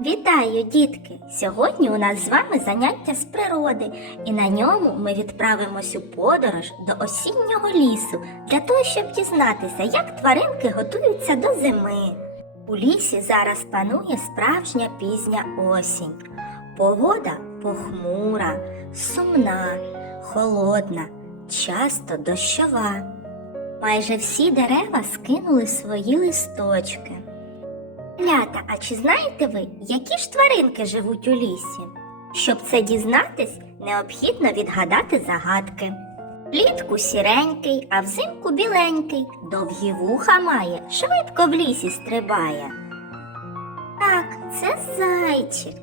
Вітаю, дітки! Сьогодні у нас з вами заняття з природи, і на ньому ми відправимось у подорож до осіннього лісу для того, щоб дізнатися, як тваринки готуються до зими. У лісі зараз панує справжня пізня осінь. Погода похмура, сумна, холодна, часто дощова. Майже всі дерева скинули свої листочки. Лята, а чи знаєте ви, які ж тваринки живуть у лісі? Щоб це дізнатись, необхідно відгадати загадки. Влітку сіренький, а взимку біленький, довгі вуха має, швидко в лісі стрибає. Так, це зайчик.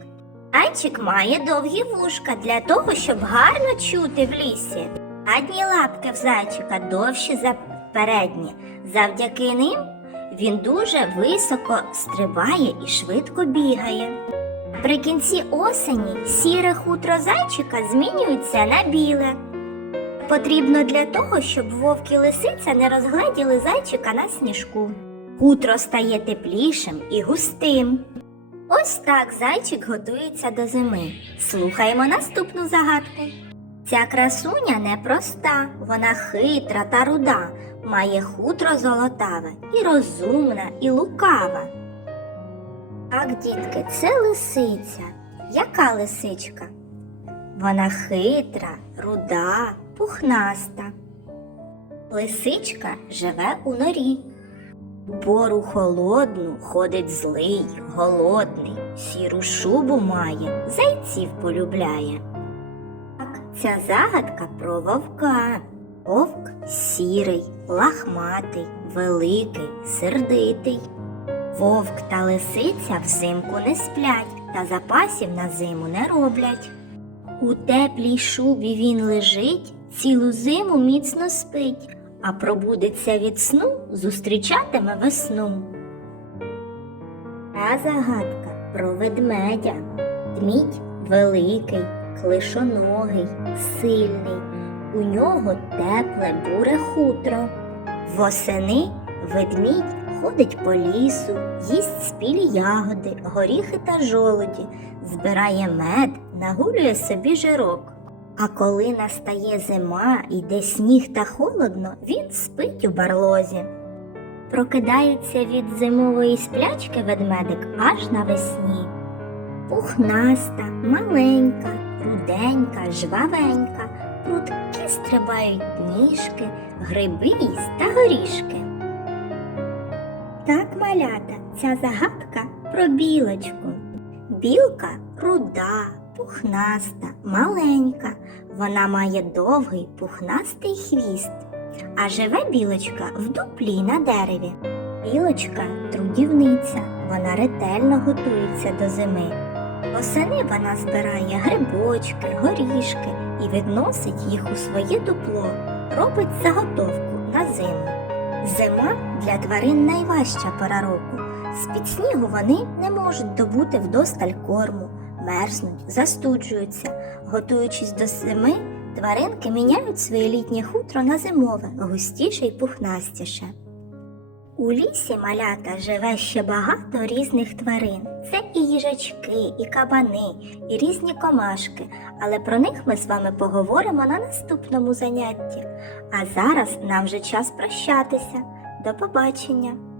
Зайчик має довгі вушка для того, щоб гарно чути в лісі. Задні лапки в зайчика довші за передні. Завдяки ним він дуже високо стрибає і швидко бігає. При кінці осені сіре хутро зайчика змінюється на біле. Потрібно для того, щоб вовк і лисиця не розгледіли зайчика на сніжку. Хутро стає теплішим і густим. Ось так зайчик готується до зими. Слухаємо наступну загадку. Ця красуня непроста, вона хитра та руда, має хутро золотаве, і розумна, і лукава. Так, дітки, це лисиця. Яка лисичка? Вона хитра, руда, пухнаста. Лисичка живе у норі. У пору холодну ходить злий, голодний, сіру шубу має, зайців полюбляє. Так, ця загадка про вовка. Вовк сірий, лахматий, великий, сердитий. Вовк та лисиця взимку не сплять та запасів на зиму не роблять. У теплій шубі він лежить, цілу зиму міцно спить, а пробудеться від сну, зустрічатиме весну. Та загадка про ведмедя. Дмідь великий, клишоногий, сильний. У нього тепле буре хутро. Восени ведмідь ходить по лісу, їсть спілі ягоди, горіхи та жолуді, збирає мед, нагулює собі жирок. А коли настає зима, йде сніг та холодно, він спить у барлозі. Прокидається від зимової сплячки ведмедик аж навесні. Пухнаста, маленька, руденька, жвавенька, стрибають ніжки, гриби та горішки. Так, малята, ця загадка про білочку. Білка руда, пухнаста, маленька. Вона має довгий пухнастий хвіст. А живе білочка в дуплі на дереві. Білочка трудівниця, вона ретельно готується до зими. Восени вона збирає грибочки, горішки і відносить їх у своє дупло, робить заготовку на зиму. Зима для тварин найважча пора року. З-під снігу вони не можуть добути вдосталь корму, мерзнуть, застуджуються. Готуючись до зими, тваринки міняють своє літнє хутро на зимове, густіше й пухнастіше. У лісі малята живе ще багато різних тварин. Це і їжачки, і кабани, і різні комашки, але про них ми з вами поговоримо на наступному занятті. А зараз нам вже час прощатися. До побачення!